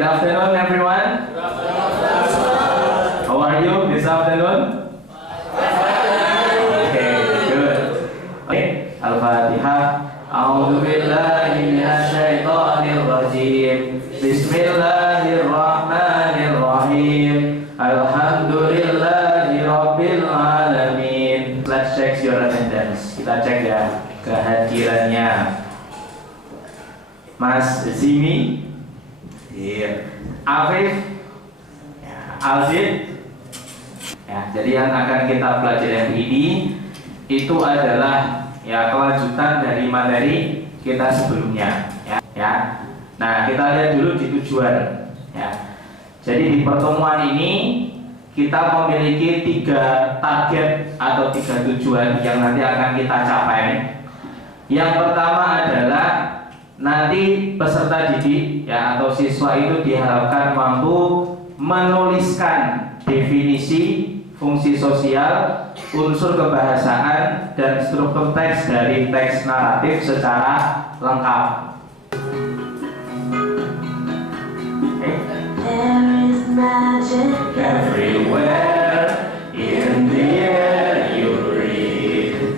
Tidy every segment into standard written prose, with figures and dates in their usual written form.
good afternoon everyone. Good afternoon. How are you this afternoon? Okay, good. Okay, Al-Fatihah. A'udzu billahi minasy syaithanir rajim. Bismillahirrahmanirrahim. Alhamdulillahi rabbil alamin. Let's check your attendance. Kita cek ya kehadirannya. Mas Zimi, Afif, Alzid. Ya, jadi yang akan kita pelajari hari ini itu adalah ya kelanjutan dari materi kita sebelumnya. Ya. Nah, kita lihat dulu di tujuan. Ya. Jadi di pertemuan ini kita memiliki 3 target atau 3 tujuan yang nanti akan kita capai. Yang pertama adalah nanti peserta didik ya atau siswa itu diharapkan mampu menuliskan definisi, fungsi sosial, unsur kebahasaan, dan struktur teks dari teks naratif secara lengkap. There is magic Everywhere in the air you breathe.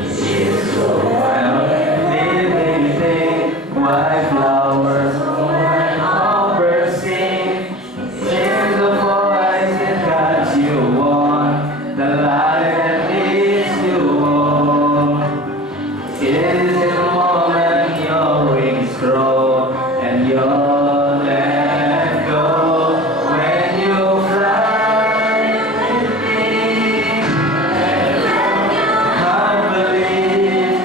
It's so wild and living, white flowers and all birds sing. It's the voice that got you on, the light that leads you home. It is the moment your wings grow and your let go when you fly with me. I believe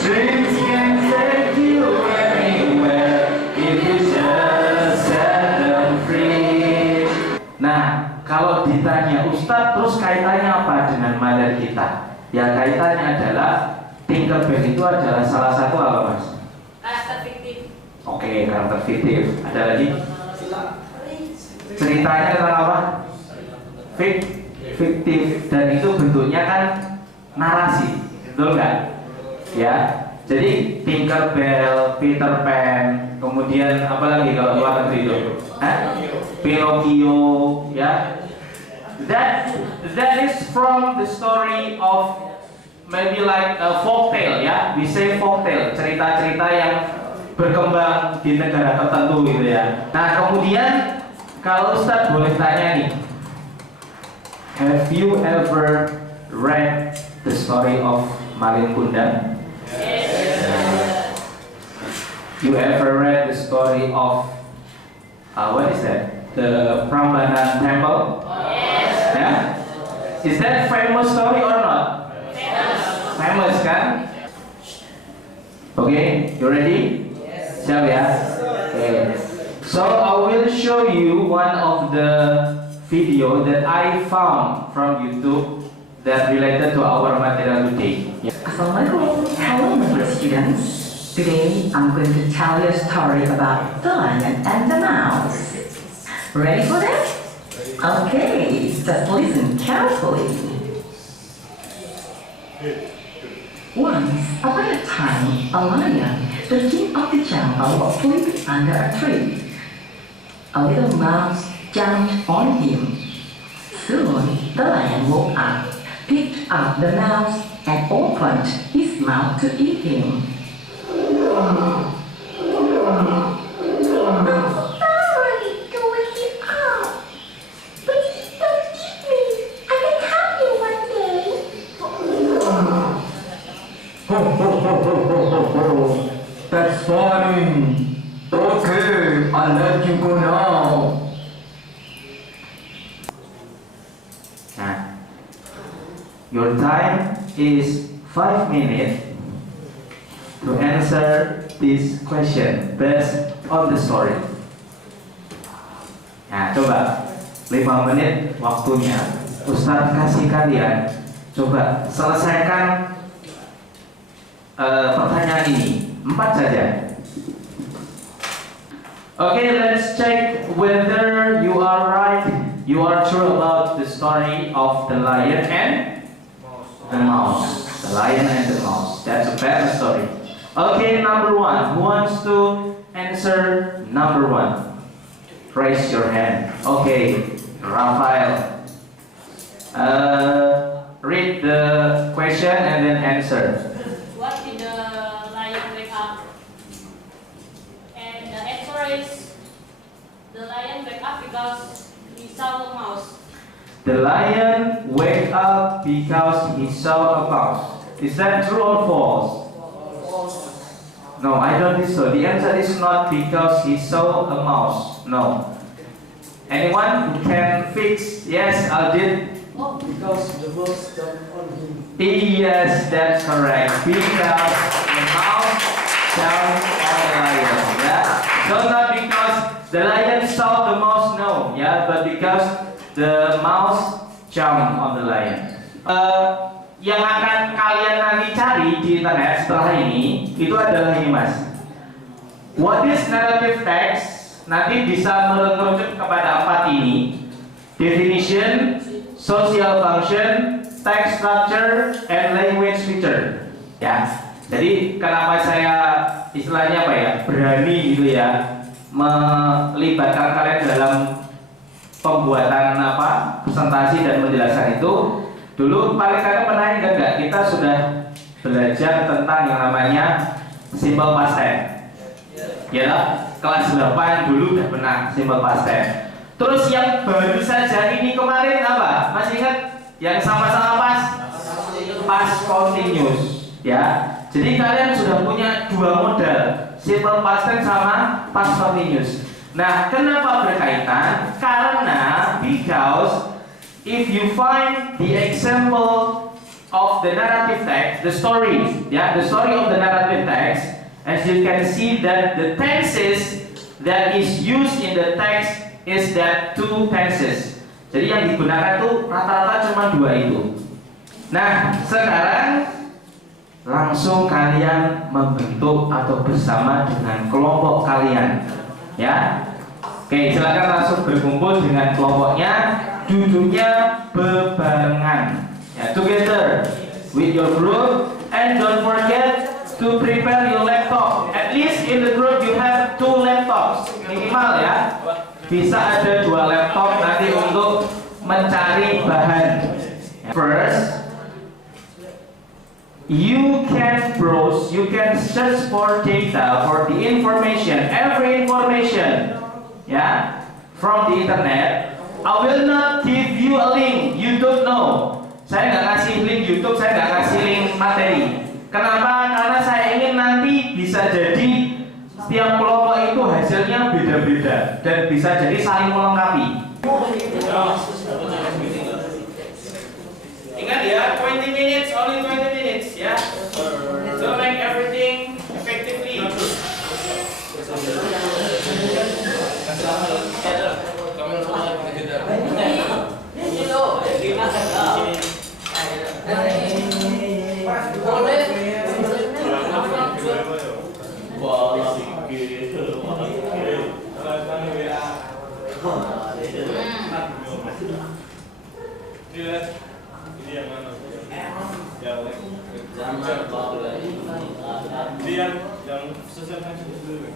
dreams can take you anywhere if you just set them free. Nah, kalau ditanya Ustadz terus kaitannya apa dengan materi kita? Ya kaitannya adalah Tinkerbell itu adalah salah satu apa mas? Karakter fiktif. Oke, karakter fiktif. Ada lagi? Ceritanya tentang apa? Fiktif. Dan itu bentuknya kan narasi, betul nggak? Ya. Jadi Tinkerbell, Peter Pan, kemudian apa lagi kalau luar negeri itu? Pinocchio, ya. That is from the story of maybe like a folk tale, ya. We say folk tale, cerita-cerita yang berkembang di negara tertentu gitu ya. Nah kemudian kalau Ustadz boleh tanya nih, have you ever read the story of Malin Kundang? Yes. You ever read the story of what is that? The Prambanan Temple? Yes. Yeah? Is that famous story or not? Famous kan? Okay, you ready? Siap ya? Okay. So I will show you one of the video that I found from YouTube that related to our material today. Assalamualaikum. Hello, my dear students. Today I'm going to tell you a story about the lion and the mouse. Ready for that? Okay, just listen carefully. Once upon a time, a lion, the king of the jungle, was sleeping under a tree. A little mouse jumped on him. Soon, the lion woke up, picked up the mouse, and opened his mouth to eat him. That's fine. Okay, I'll let you go now. Nah, your time is 5 minutes to answer this question based on the story. Nah, coba 5 menit waktunya Ustadz kasih kalian coba selesaikan pertanyaan ini 4 saja. Okay, let's check whether you are right, you are true about the story of the lion and the mouse. The lion and the mouse. That's a better story. Okay, number 1. Who wants to answer number 1? Raise your hand. Okay, Rafael. Read the question and then answer. What did the lion wake up? And the answer is the lion wake up because he saw a mouse. The lion wake up because he saw a mouse. Is that true or false? No, I don't think so. The answer is not because he saw a mouse. No. Anyone who can fix? Yes, Aldin. Because the mouse jumped on him. Yes, that's correct. Because the mouse jumped on the lion. Yeah. So not because the lion saw the mouse, no. Yeah, but because the mouse jumped on the lion. Yang akan kalian nanti cari di internet setelah ini itu adalah ini, Mas. What is narrative text? Nanti bisa merujuk kepada 4 ini. Definition, social function, text structure, and language feature. Ya. Jadi kenapa saya istilahnya apa ya, berani gitu ya melibatkan kalian dalam pembuatan presentasi dan penjelasan itu. Dulu paling kalian pernah ingat nggak, kita sudah belajar tentang yang namanya simple past tense. Ya, kelas 8 dulu udah pernah simple past tense. Terus yang baru saja ini kemarin apa? Masih ingat? Yang sama-sama past continuous. Ya, jadi kalian sudah punya 2 model, simple past tense sama past continuous. Nah, kenapa berkaitan? Karena because if you find the example of the narrative text, the story of the narrative text, as you can see that the tenses that is used in the text is that 2 tenses. Jadi yang digunakan tuh rata-rata cuma 2 itu. Nah, sekarang langsung kalian membentuk atau bersama dengan kelompok kalian, ya. Oke, silakan langsung berkumpul dengan kelompoknya. Duduknya bebarengan, ya, together with your group, and don't forget to prepare your laptop. At least in the group you have 2 laptops minimal, ya. Bisa ada 2 laptop nanti untuk mencari bahan. First, you can browse, you can search for data, for the information, every information, ya, from the internet. I will not give you a link you don't know. Saya nggak kasih link YouTube, saya nggak kasih link materi. Kenapa? Karena saya ingin nanti bisa jadi setiap kelompok itu hasilnya beda-beda dan bisa jadi saling melengkapi. Ingat ya, 20 minutes, only 20 minutes, ya. So make everything effectively. Yang sosial dulu.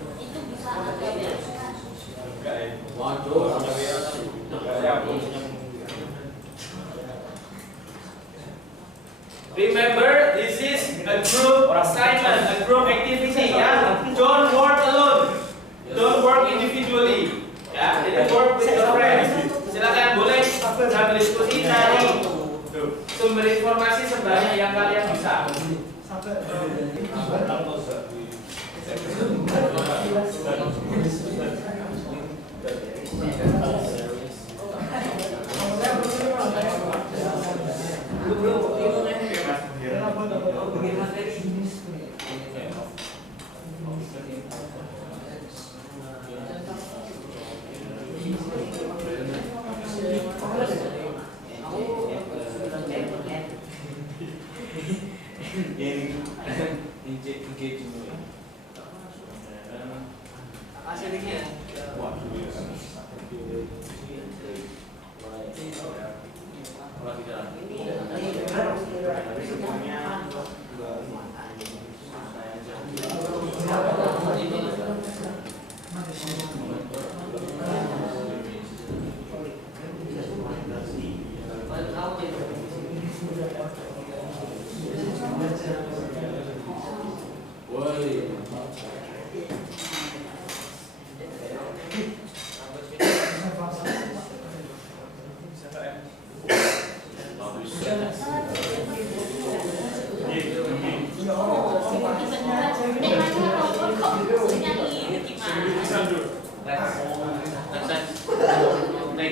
Remember, this is a group assignment, a group activity, ya. Don't work alone. Don't work individually. Ya, jadi work with your friends. Silakan boleh sambil diskusi cari sumber informasi sebanyak yang kalian bisa.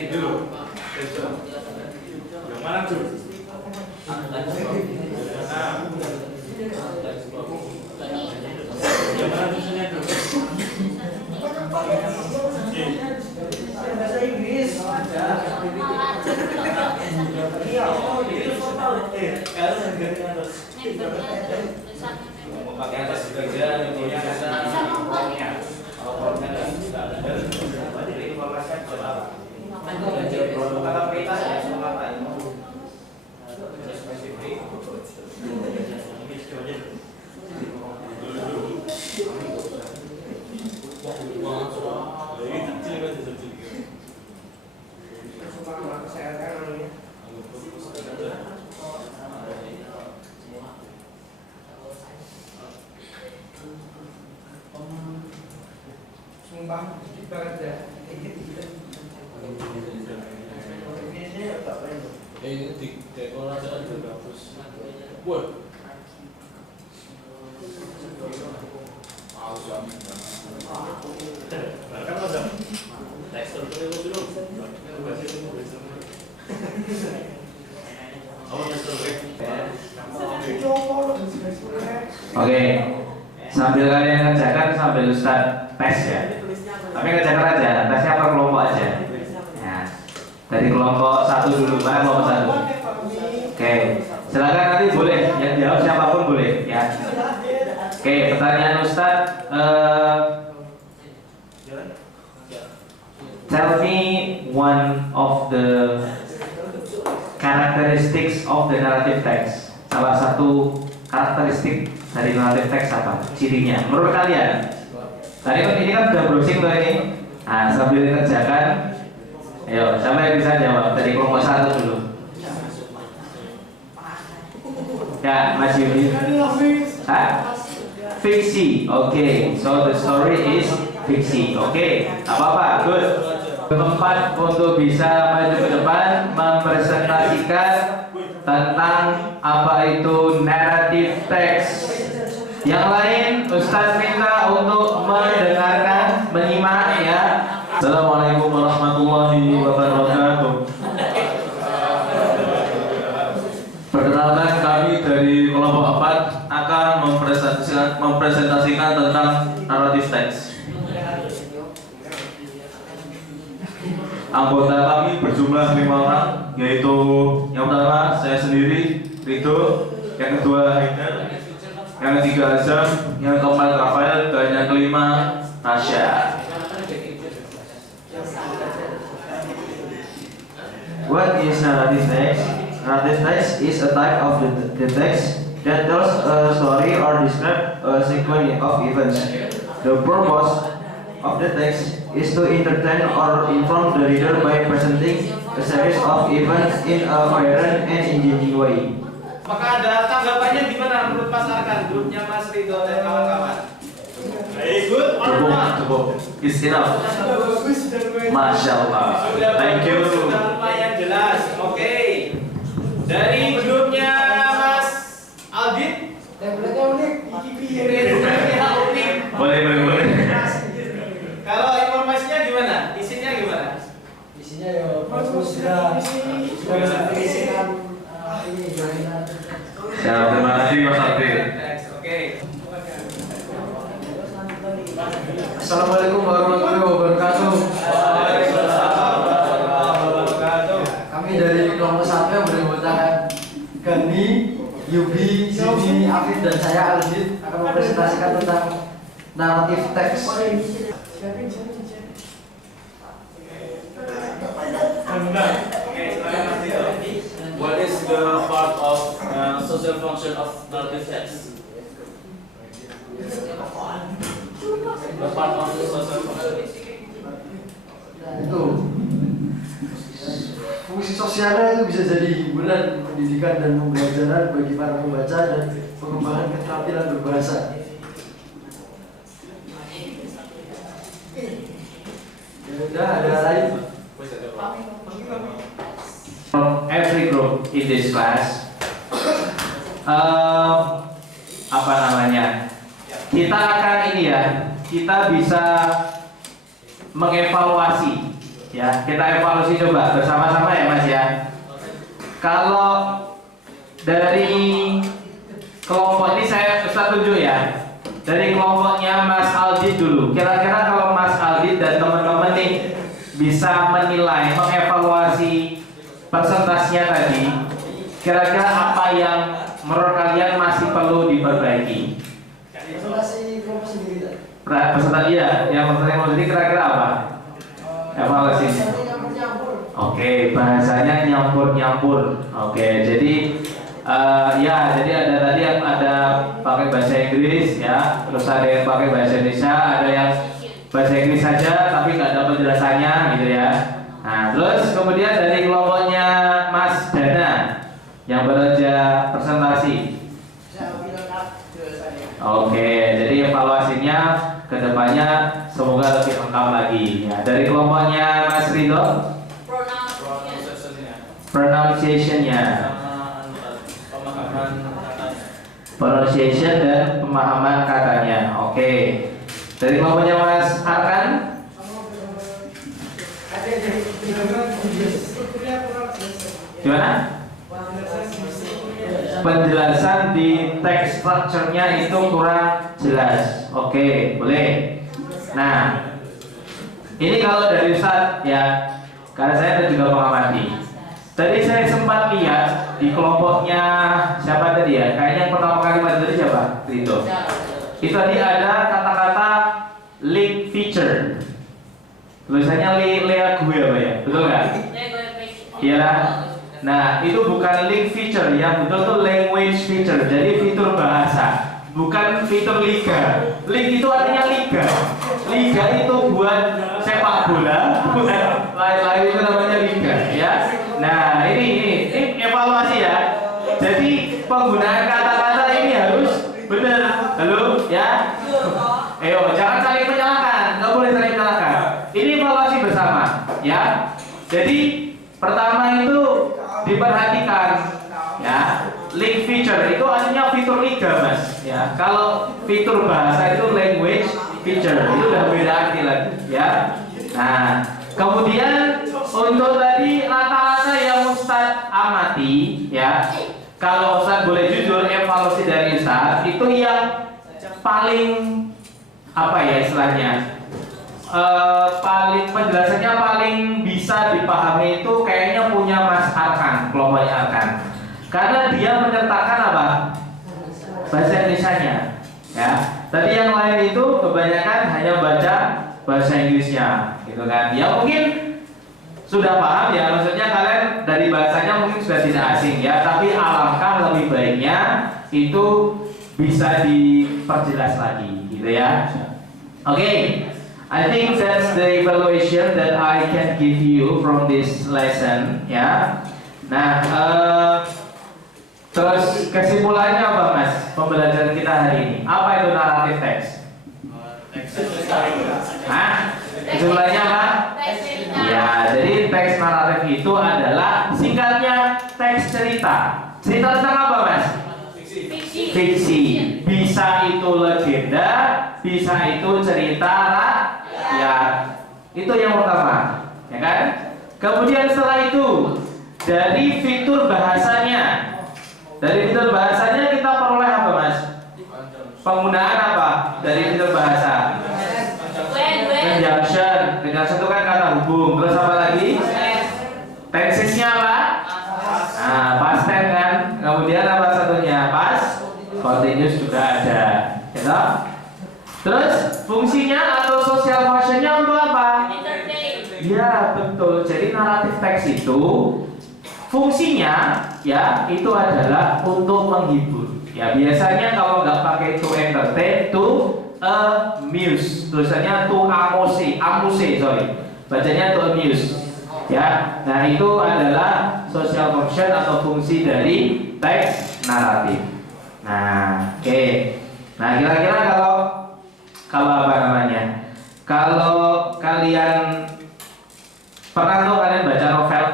dulu. Yang mana tuh? Yang mana tulisannya tuh? Bahasa Inggris. Mau pakai atas kerja, intinya formnya. Kalau formnya nggak ada, berarti informasi buat apa? Kata perintah ya, soal apa ini? Spesifik. Sumpah, kita aja. Ini di dekorasi aja bagus. Wah. Kan ada tekstur dulu. Oke, sambil kalian kerjakan sambil Ustaz tes ya. Tapi kerjakan aja, tesnya per kelompok aja. Ya. Dari kelompok 1 dulu, mana kelompok 1? Oke, silakan nanti boleh yang jawab siapapun boleh ya. Oke, pertanyaan Ustaz, tell me one of the characteristics of the narrative text. Salah satu karakteristik dari narrative text apa? Cirinya menurut kalian? Tadi ini kan udah browsing tuh ini. Nah, sambil dikerjakan, ayo siapa yang bisa jawab dari kelompok 1 dulu? Ya, Mas Yudi. Fiksi. Oke, so the story is fiksi. Oke, apa-apa, good. Tempat untuk bisa maju ke depan mempresentasikan tentang apa itu narrative text. Yang lain Ustaz minta untuk mendengarkan, menyimak ya. Assalamualaikum warahmatullahi wabarakatuh. Perkenalkan, kami dari kelompok 4 akan mempresentasikan tentang narrative text. Anggota kami berjumlah 5 orang, yaitu yang pertama saya sendiri, Rido, yang kedua Haider, yang ketiga Azam, yang keempat Rafael, dan yang kelima Tasya. What is narrative text? Narrative text is a type of the text that tells a story or describes a sequence of events. The purpose of the text is to entertain or inform the reader by presenting a series of events in a coherent and engaging way. Apakah ada tanggapannya gimana menurut Mas Arkan, grupnya Mas Ridho dan kawan-kawan? Good. Cukup. It's enough. Masya Allah. Thank you. Sudah lumayan jelas. Oke. Dari grupnya Mas Aldit. Boleh. Kalau informasinya gimana? Isinya gimana? Isinya ya bagus ya. Siap, terima kasih Mas Alvin. Oke. Assalamualaikum warahmatullahi wabarakatuh. Waalaikumsalam warahmatullahi wabarakatuh. Kami dari kelompok 1 yang beranggotakan Gani, Yubi, Zini, Afif dan saya Aldit akan mempresentasikan tentang narrative text. What is the part of social function of narrative text? The part of the social function. Itu fungsi sosialnya itu bisa jadi hiburan, pendidikan dan pembelajaran bagi para pembaca dan pengembangan keterampilan berbahasa. Ya udah, ada lain. From every group in this class, apa namanya? Kita akan ini ya, kita bisa mengevaluasi Ya, kita evaluasi coba bersama-sama ya Mas ya. Kalau dari kelompok ini saya tunjuk ya. Dari kelompoknya Mas Aldit dulu. Kira-kira kalau Mas Aldit dan teman-teman nih bisa menilai, mengevaluasi presentasinya tadi, kira-kira apa yang menurut kalian masih perlu diperbaiki? Presentasi kelompok sendiri tadi. Presentasi ya, yang presentasi sendiri kira-kira apa? Evaluasinya. Oke, bahasanya nyampur-nyampur. Oke, jadi ya, jadi ada tadi yang ada pakai bahasa Inggris ya, terus ada yang pakai bahasa Indonesia, ada yang bahasa Inggris saja tapi nggak ada penjelasannya gitu ya. Nah, terus kemudian dari kelompoknya Mas Dana yang bekerja presentasi. Oke, jadi evaluasinya kedepannya semoga lebih lengkap lagi. Ya, dari kelompoknya Mas Rido, pronunciation-nya, pronunciation dan pemahaman katanya. Oke. Dari kelompoknya Mas Arkan, gimana? Penjelasan di text structure-nya itu kurang jelas. Oke, boleh. Nah, ini kalau dari Ustadz ya, karena saya juga mengamati. Tadi saya sempat lihat di kelompoknya siapa tadi ya? Kayaknya yang pertama kali maju tadi siapa? Itu. Itu tadi ada kata-kata link feature. Tulisannya lea gue apa ya? Betul nggak? Iya. Nah, itu bukan link feature, yang betul tuh language feature. Jadi fitur bahasa, bukan fitur liga. Link itu artinya liga. Liga itu buat sepak bola, bukan lain-lain, itu namanya liga, ya. Nah, ini evaluasi ya. Jadi penggunaan kata-kata ini harus benar. Halo, ya. Ayo, jangan saling menyalahkan. Nggak boleh saling menyalahkan. Ini evaluasi bersama, ya. Jadi pertama itu diperhatikan, ya. Link feature itu artinya fitur liga, Mas. Ya. Kalau fitur bahasa itu language feature, itu udah beda arti lagi, ya. Nah, kemudian untuk tadi rata-rata yang Ustadz amati, ya. Kalau Ustadz boleh jujur, evaluasi dari Ustadz itu yang paling apa ya istilahnya? Paling penjelasannya paling bisa dipahami itu kayaknya punya Mas Arkan, kelompoknya Arkan, karena dia menyertakan apa? Bahasa Indonesianya, ya. Tadi yang lain itu kebanyakan hanya baca bahasa Inggrisnya, gitu kan? Ya mungkin sudah paham ya, maksudnya kalian dari bahasanya mungkin sudah tidak asing ya, tapi alangkah lebih baiknya itu bisa diperjelas lagi, gitu ya. Oke. I think that's the evaluation that I can give you from this lesson, ya. Nah, terus kesimpulannya apa, Mas? Pembelajaran kita hari ini. Apa itu naratif teks? Hah? Kesimpulannya apa? Ya, jadi teks naratif itu adalah singkatnya teks cerita. Cerita tentang apa, Mas? Fiksi. Bisa itu legenda, bisa itu cerita rakyat. Itu yang pertama, ya kan? Kemudian setelah itu dari fitur bahasanya. Dari fitur bahasanya kita peroleh apa, Mas? Penggunaan apa dari fitur bahasa? Conjunction. Conjunction itu kan kata hubung. Terus apa lagi? Tensesnya apa? Nah, past tense kan. Kemudian apa satunya? Past continuous juga ada. Ya. Terus fungsinya atau social functionnya untuk apa? Ya betul. Jadi naratif teks itu fungsinya ya itu adalah untuk menghibur. Ya biasanya kalau nggak pakai to entertain, to amuse. Tulisannya to amuse, sorry. Bacanya to amuse. Ya, nah itu adalah social function atau fungsi dari teks naratif. Nah, oke. Nah, kira-kira kalau apa namanya? Kalau kalian pernah tuh kalian baca novel,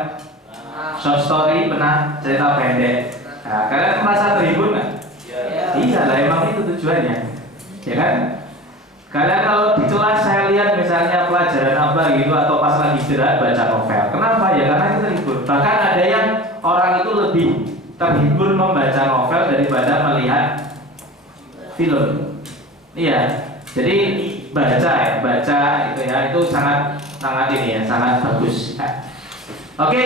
short story, pernah cerita pendek. Nah, kalian merasa terhibur nggak? Iya lah, emang itu tujuannya, ya kan? Kalian kalau di kelas saya lihat misalnya misalnya pelajaran apa gitu atau pas lagi istirahat baca novel. Kenapa ya? Karena kita terhibur. Bahkan ada yang orang itu lebih terhibur membaca novel daripada melihat film. Iya. Jadi baca itu ya, itu sangat ini ya, sangat bagus. Oke.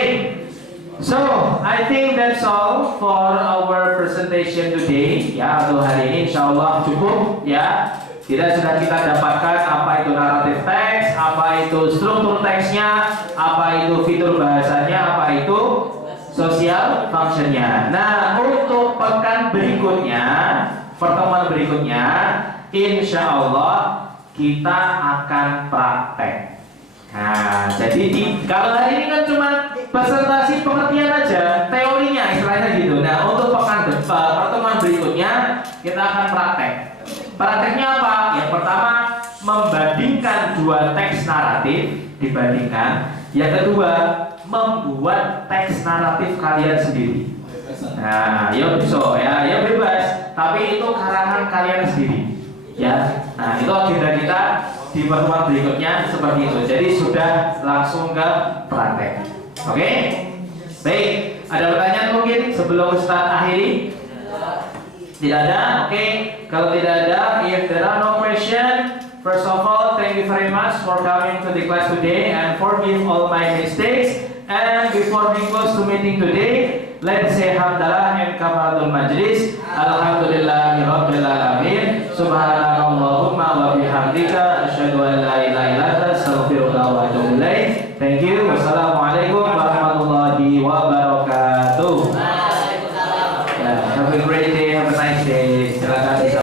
So, I think that's all for our presentation today. Ya, untuk hari ini insyaallah cukup ya. Sudah kita dapatkan apa itu naratif teks, apa itu struktur teksnya, apa itu fitur bahasanya, apa itu social functionnya. Nah, untuk pekan berikutnya, pertemuan berikutnya, insya Allah kita akan praktek. Nah, jadi kalau hari ini kan cuma presentasi pengertian aja, teorinya istilahnya gitu. Nah, untuk pekan depan, pertemuan berikutnya kita akan praktek. Prakteknya apa? Yang pertama, membandingkan dua teks naratif, dibandingkan. Yang kedua, membuat teks naratif kalian sendiri. Nah, ya bisa ya bebas, tapi itu karangan kalian sendiri. Ya, nah itu agenda kita di pertemuan berikutnya seperti itu. Jadi sudah langsung ke praktek. Oke? Baik, ada pertanyaan mungkin sebelum Ustaz akhiri? Tidak ada? Oke. Kalau tidak ada, if there are no question, first of all, thank you very much for coming to the class today and forgive all my mistakes. And before we close to meeting today, let's say hamdalah and kafaratul majlis. Alhamdulillahirabbil alamin. Subhanakallahumma wa bihamdika asyhadu an la ilaha illa anta astaghfiruka wa atubu